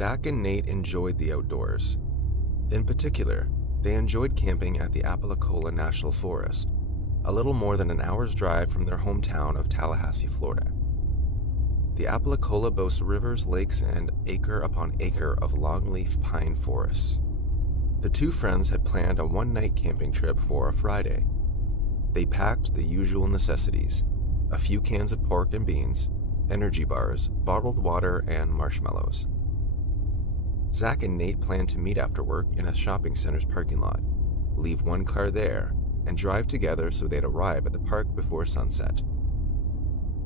Zach and Nate enjoyed the outdoors. In particular, they enjoyed camping at the Apalacola National Forest, a little more than an hour's drive from their hometown of Tallahassee, Florida. The Apalacola boasts rivers, lakes, and acre upon acre of longleaf pine forests. The two friends had planned a one-night camping trip for a Friday. They packed the usual necessities: a few cans of pork and beans, energy bars, bottled water, and marshmallows. Zach and Nate planned to meet after work in a shopping center's parking lot, leave one car there, and drive together so they'd arrive at the park before sunset.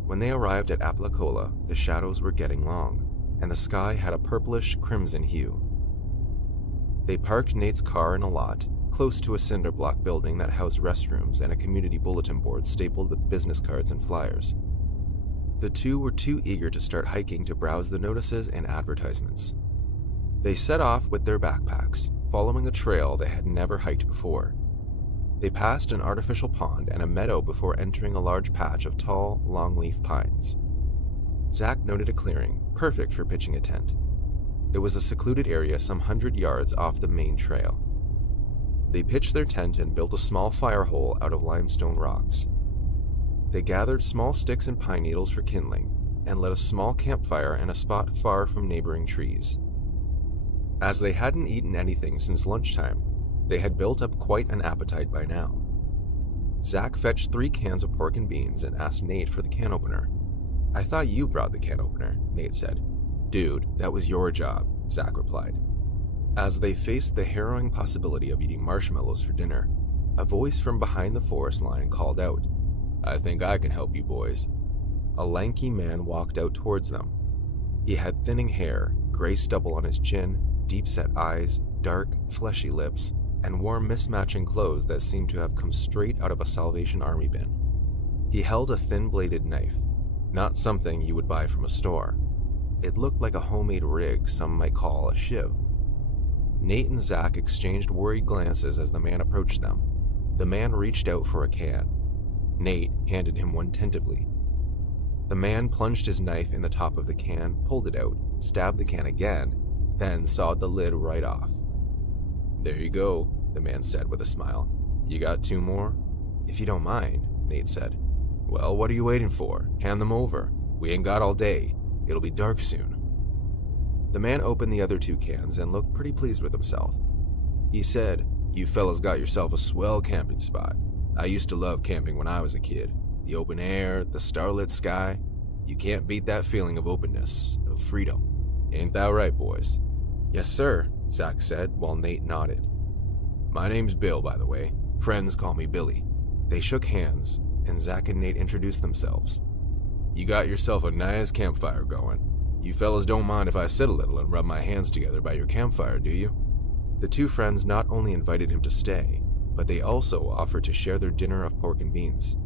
When they arrived at Apalacola, the shadows were getting long, and the sky had a purplish crimson hue. They parked Nate's car in a lot, close to a cinder block building that housed restrooms and a community bulletin board stapled with business cards and flyers. The two were too eager to start hiking to browse the notices and advertisements. They set off with their backpacks, following a trail they had never hiked before. They passed an artificial pond and a meadow before entering a large patch of tall, longleaf pines. Zach noted a clearing, perfect for pitching a tent. It was a secluded area some 100 yards off the main trail. They pitched their tent and built a small fire hole out of limestone rocks. They gathered small sticks and pine needles for kindling, and lit a small campfire in a spot far from neighboring trees. As they hadn't eaten anything since lunchtime, they had built up quite an appetite by now. Zach fetched 3 cans of pork and beans and asked Nate for the can opener. "I thought you brought the can opener," Nate said. "Dude, that was your job," Zach replied. As they faced the harrowing possibility of eating marshmallows for dinner, a voice from behind the forest line called out, "I think I can help you boys." A lanky man walked out towards them. He had thinning hair, gray stubble on his chin, deep-set eyes, dark, fleshy lips, and wore mismatching clothes that seemed to have come straight out of a Salvation Army bin. He held a thin-bladed knife, not something you would buy from a store. It looked like a homemade rig some might call a shiv. Nate and Zach exchanged worried glances as the man approached them. The man reached out for a can. Nate handed him one tentatively. The man plunged his knife in the top of the can, pulled it out, stabbed the can again, then sawed the lid right off. "There you go," the man said with a smile. "You got 2 more?" "If you don't mind," Nate said. "Well, what are you waiting for? Hand them over. We ain't got all day. It'll be dark soon." The man opened the other 2 cans and looked pretty pleased with himself. He said, "You fellas got yourself a swell camping spot. I used to love camping when I was a kid. The open air, the starlit sky. You can't beat that feeling of openness, of freedom. Ain't that right, boys?" "Yes, sir," Zach said while Nate nodded. "My name's Bill, by the way. Friends call me Billy." They shook hands, and Zach and Nate introduced themselves. "You got yourself a nice campfire going. You fellas don't mind if I sit a little and rub my hands together by your campfire, do you?" The 2 friends not only invited him to stay, but they also offered to share their dinner of pork and beans.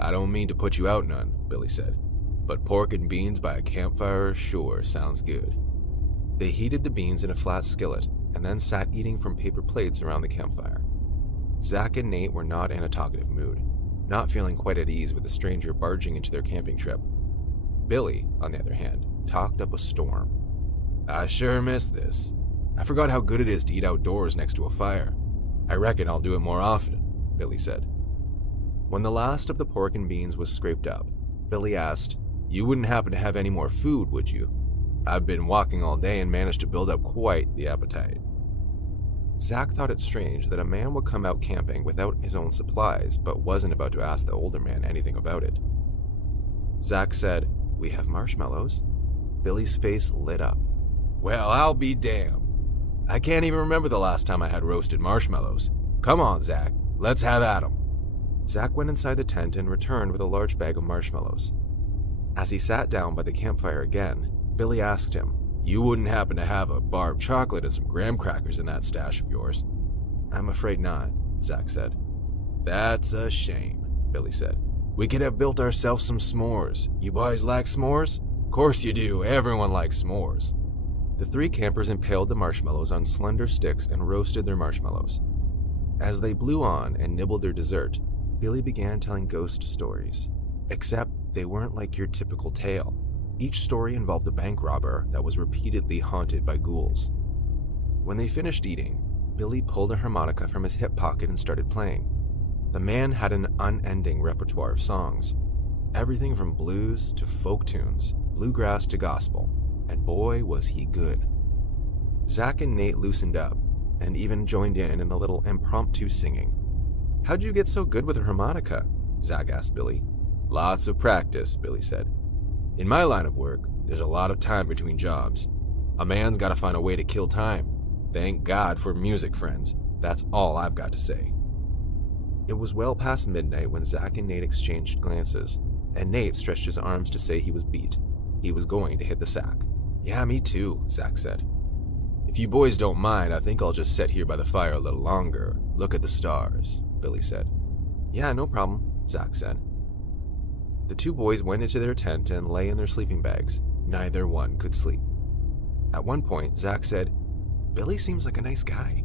"I don't mean to put you out none," Billy said, "but pork and beans by a campfire sure sounds good." They heated the beans in a flat skillet and then sat eating from paper plates around the campfire. Zach and Nate were not in a talkative mood, not feeling quite at ease with a stranger barging into their camping trip. Billy, on the other hand, talked up a storm. "I sure miss this. I forgot how good it is to eat outdoors next to a fire. I reckon I'll do it more often," Billy said. When the last of the pork and beans was scraped up, Billy asked, "You wouldn't happen to have any more food, would you? I've been walking all day and managed to build up quite the appetite." Zach thought it strange that a man would come out camping without his own supplies, but wasn't about to ask the older man anything about it. Zach said, "We have marshmallows." Billy's face lit up. "Well, I'll be damned. I can't even remember the last time I had roasted marshmallows. Come on, Zach, let's have at 'em." Zach went inside the tent and returned with a large bag of marshmallows. As he sat down by the campfire again, Billy asked him, "You wouldn't happen to have a bar of chocolate and some graham crackers in that stash of yours?" "I'm afraid not," Zach said. "That's a shame," Billy said. "We could have built ourselves some s'mores. You boys like s'mores?" "Course you do, everyone likes s'mores." The 3 campers impaled the marshmallows on slender sticks and roasted their marshmallows. As they blew on and nibbled their dessert, Billy began telling ghost stories. Except they weren't like your typical tale. Each story involved a bank robber that was repeatedly haunted by ghouls. When they finished eating, Billy pulled a harmonica from his hip pocket and started playing. The man had an unending repertoire of songs, everything from blues to folk tunes, bluegrass to gospel, and boy was he good. Zach and Nate loosened up and even joined in a little impromptu singing. "How'd you get so good with a harmonica?" Zach asked Billy. "Lots of practice," Billy said. "In my line of work, there's a lot of time between jobs. A man's got to find a way to kill time. Thank God for music friends. That's all I've got to say." It was well past midnight when Zach and Nate exchanged glances, and Nate stretched his arms to say he was beat. He was going to hit the sack. "Yeah, me too," Zach said. "If you boys don't mind, I think I'll just sit here by the fire a little longer, look at the stars," Billy said. "Yeah, no problem," Zach said. The two boys went into their tent and lay in their sleeping bags. Neither one could sleep. At one point, Zach said, "Billy seems like a nice guy."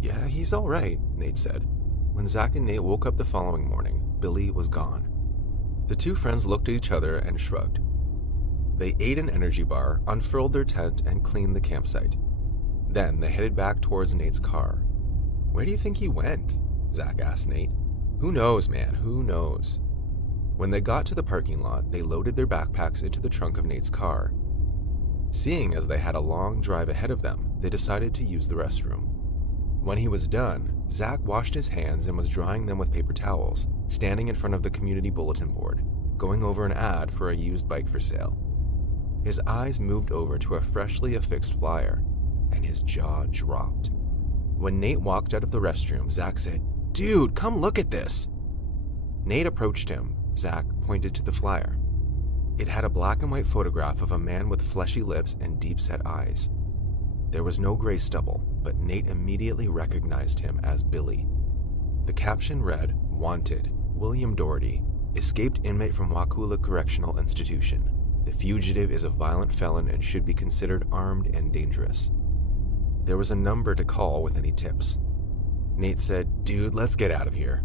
"Yeah, he's all right," Nate said. When Zach and Nate woke up the following morning, Billy was gone. The two friends looked at each other and shrugged. They ate an energy bar, unfurled their tent, and cleaned the campsite. Then they headed back towards Nate's car. "Where do you think he went?" Zach asked Nate. "Who knows, man, who knows?" When they got to the parking lot, they loaded their backpacks into the trunk of Nate's car. Seeing as they had a long drive ahead of them, they decided to use the restroom. When he was done, Zach washed his hands and was drying them with paper towels, standing in front of the community bulletin board, going over an ad for a used bike for sale. His eyes moved over to a freshly affixed flyer, and his jaw dropped. When Nate walked out of the restroom, Zach said, "Dude, come look at this." Nate approached him. Zach pointed to the flyer. It had a black and white photograph of a man with fleshy lips and deep-set eyes. There was no gray stubble, but Nate immediately recognized him as Billy. The caption read, "Wanted, William Doherty, escaped inmate from Wakulla Correctional Institution. The fugitive is a violent felon and should be considered armed and dangerous." There was a number to call with any tips. Nate said, "Dude, let's get out of here."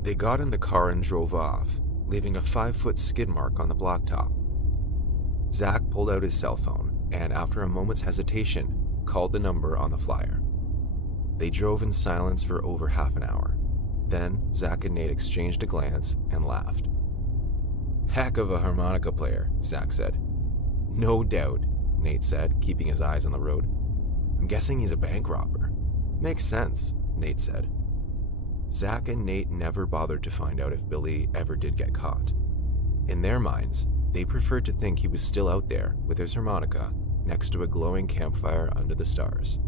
They got in the car and drove off, leaving a 5-foot skid mark on the blacktop. Zach pulled out his cell phone and, after a moment's hesitation, called the number on the flyer. They drove in silence for over half an hour. Then Zach and Nate exchanged a glance and laughed. "Heck of a harmonica player," Zach said. "No doubt," Nate said, keeping his eyes on the road. "I'm guessing he's a bank robber." "Makes sense," Nate said. Zach and Nate never bothered to find out if Billy ever did get caught. In their minds, they preferred to think he was still out there with his harmonica next to a glowing campfire under the stars.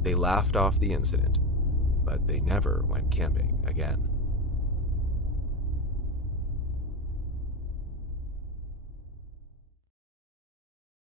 They laughed off the incident, but they never went camping again.